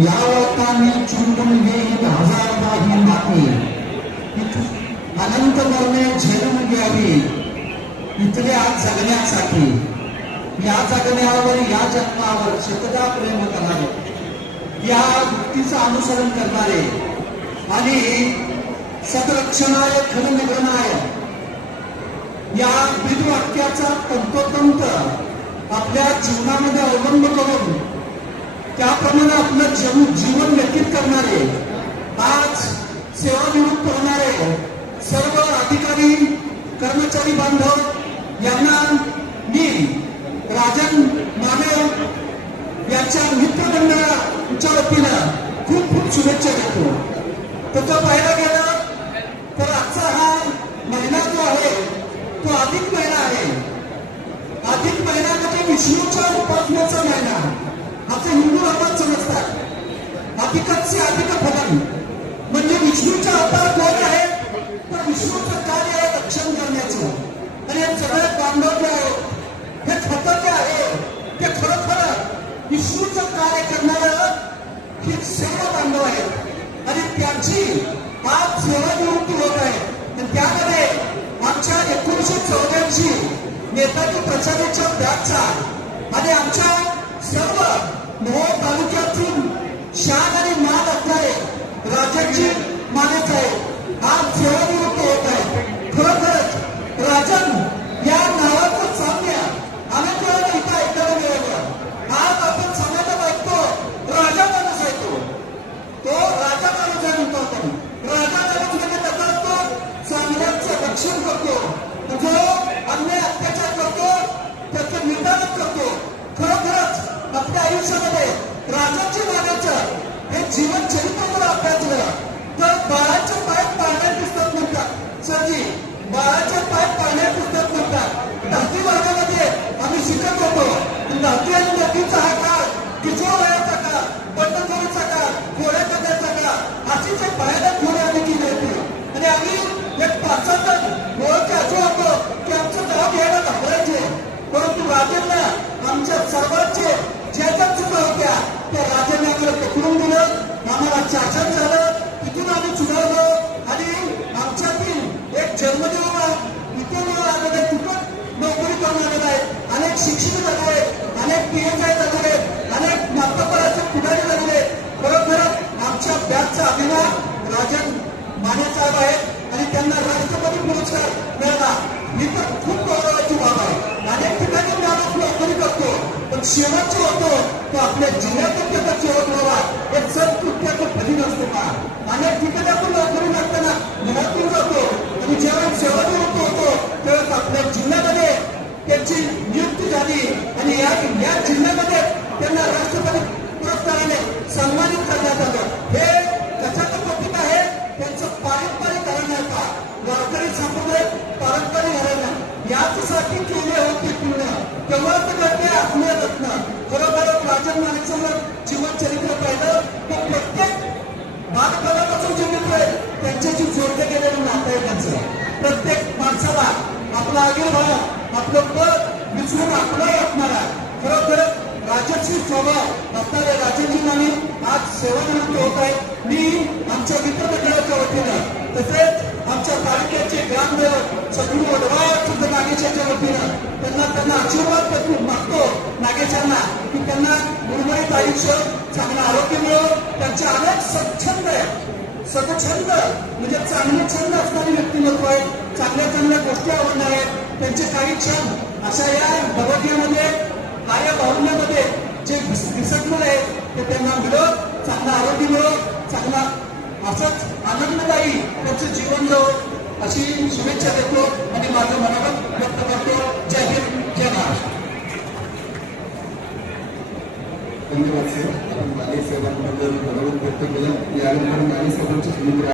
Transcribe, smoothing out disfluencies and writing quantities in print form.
या लोकांनी चुंबून घेईल हजारदा ही माती, अनंत मरणे झेलून घ्यावी इथल्या जगण्यासाठी. या जगण्यावर या जन्मावर शतदा प्रेम करणारे, या वृत्तीचं अनुसरण करणारे आणि सदरक्षणाय खलनिग्रहणाय या ब्रीदवाक्याचा तंतोतंत आपल्या जीवनामध्ये अवलंब करून त्याप्रमाणे आपलं जीवन व्यतीत करणारे, आज सेवानिवृत्त होणारे सर्व अधिकारी कर्मचारी बांधव यांना मी राजन माने यांच्या मित्रमंडळाच्या वतीनं खूप खूप शुभेच्छा देतो. तसं पाहायला गेलं तर आजचा हा महिना जो आहे तो अधिक महिना आहे. अधिक महिना म्हणजे विष्णूच्या उपासनेचा महिना असं हिंदू धर्मात समजतात. अधिकचे अधिक फलन म्हणजे विष्णूचा अवतार कोण आहे तर विष्णूचं कार्य आहे रक्षण करण्याचं. आणि हे सगळे बांधव जे आहे हे खतं जे आहे ते खरोखर विष्णूचं कार्य करणारं ही सर्व बांधव आहेत आणि त्यांची आज सेवानिवृत्ती होत आहे. आणि त्यामध्ये आमच्या 1984 नेताजी प्रचाराच्या बॅचचा आणि आमच्या सर्व मोहोळ तालुक्यातून शान आणि मान असणारे राजनजी मानेच आहे आज सेवानिवृत्त होत आहे. खरोखरच राजन या नावाचं साम्य अनेक वेळेला इथं ऐकायला मिळालं. आज आपण समाजात ऐकतो राजा माणूस आहे, तो राजा माणूस आहे म्हणतो आपण. राजा माणूस म्हणजे त्याचा असतो चांगल्याचं रक्षण करतो, जो अन्याय अत्याचार करतो त्याचं निदान करतो. खरोखरच आपल्या आयुष्यामध्ये राजाची मानाचं हे जीवन चरित्र जर अभ्यासलं तर बाळाचे पाय पाळण्यात पुस्तक म्हणतात. सरजी बाळाचे पाय पाळण्यात पुस्तक म्हणतात. 10वी वर्गामध्ये आम्ही शिकत होतो. 10वी आणि 9वीचा हा काळ किशोर वयाचा काळ, बंडखोरीचा काळ, खोड्या करण्याचा काळ, अशीच एक भयानक खोडे आम्ही केली होती. आणि आम्ही एक 5-6 जण ओळखी असं होतो की आमचं नाव घ्यायला घाबरायचे. परंतु राजांना आमच्या सर्वांचे ज्या ज्या चुका होत्या त्या राजांनी आम्हाला पकडून दिलं, आम्हाला शासन झालं, तिथून आम्ही सुधारलो आणि आमच्यातील एक जन्मदेव इथे आलेले तिथून नोकरी करून आलेला आहे. अनेक शिक्षक झाले, अनेक PSI झाले, अनेक मातब्बराचे पुढारी झालेले. खरोखर आमच्या बॅचचा अभिमान राजन माने साहेब आहेत आणि त्यांना राष्ट्रपती पुरस्कार मिळाला. ही तर खूप गौरवाची बाब आहे. अनेक ठिकाणी माणूस नोकरी करतो पण शेवटचे होतो तो आपल्या जिल्ह्यातून त्याचा शेवट व्हावा एक सत्कृत्याचं फलित असतो का. अनेक ठिकाणी आपण नोकरी नसताना घरातून जातो आणि जेव्हा सेवानिवृत्त होतो तेव्हा आपल्या जिल्ह्यामध्ये त्यांची नियुक्ती झाली आणि या जिल्ह्यामध्ये त्यांना राष्ट्रपती पुरस्काराने सन्मानित करण्यात आलं. हे कशाचं प्रतीक आहे? त्यांचं पारंपरिक घराणं आहे का वारकरी संप्रदाय पारंपरिक घराणं याचसाठी केले होते पूर्ण तेव्हा ते आपल्या रत्न. बरोबर राजन मानेचं जीवन चरित्र पाहिलं तर प्रत्येक बालपणापासून जे मित्र आहे त्यांच्याशी जोडले गेलेलं नातं आहे त्यांचं. प्रत्येक माणसाला आपला आविर्भाव आपलं पद विसरून आपला असणारा खरोखर राजर्षी स्वभाव असणारे राजनजी माने आज सेवानिवृत्त होत आहे. मी आमच्या मित्रमंडळाच्या वतीनं तसेच आमच्या तालुक्याचे ग्रामदैवत सद्गुरू वडवाळ शुद्ध नागेशाच्या वतीनं त्यांना आशीर्वाद मागतो नागेशांना की त्यांना गुणगुणित आयुष्य चांगलं आरोग्य मिळो. त्यांचे अनेक सदछंद म्हणजे चांगले छंद असणारी व्यक्तिमत्व आहे. चांगल्या गोष्टी आवडणार आहेत. त्यांचे काही क्षण अशा या भगवद्गीतेमध्ये कार्यभावनेमध्ये जे विसरलेले आहेत ते त्यांना मिळो, चांगलं आरोग्य मिळो, चांगला असंच आनंददायी त्यांचं जीवन जावो अशी शुभेच्छा देतो आणि माझं मनोगत व्यक्त करतो. जय हिंद, जय महाराष्ट्र. धन्यवाद सर. आपण माने साहेबांबद्दल मनोगत व्यक्त केलं. यानंतर माने साहेबांचे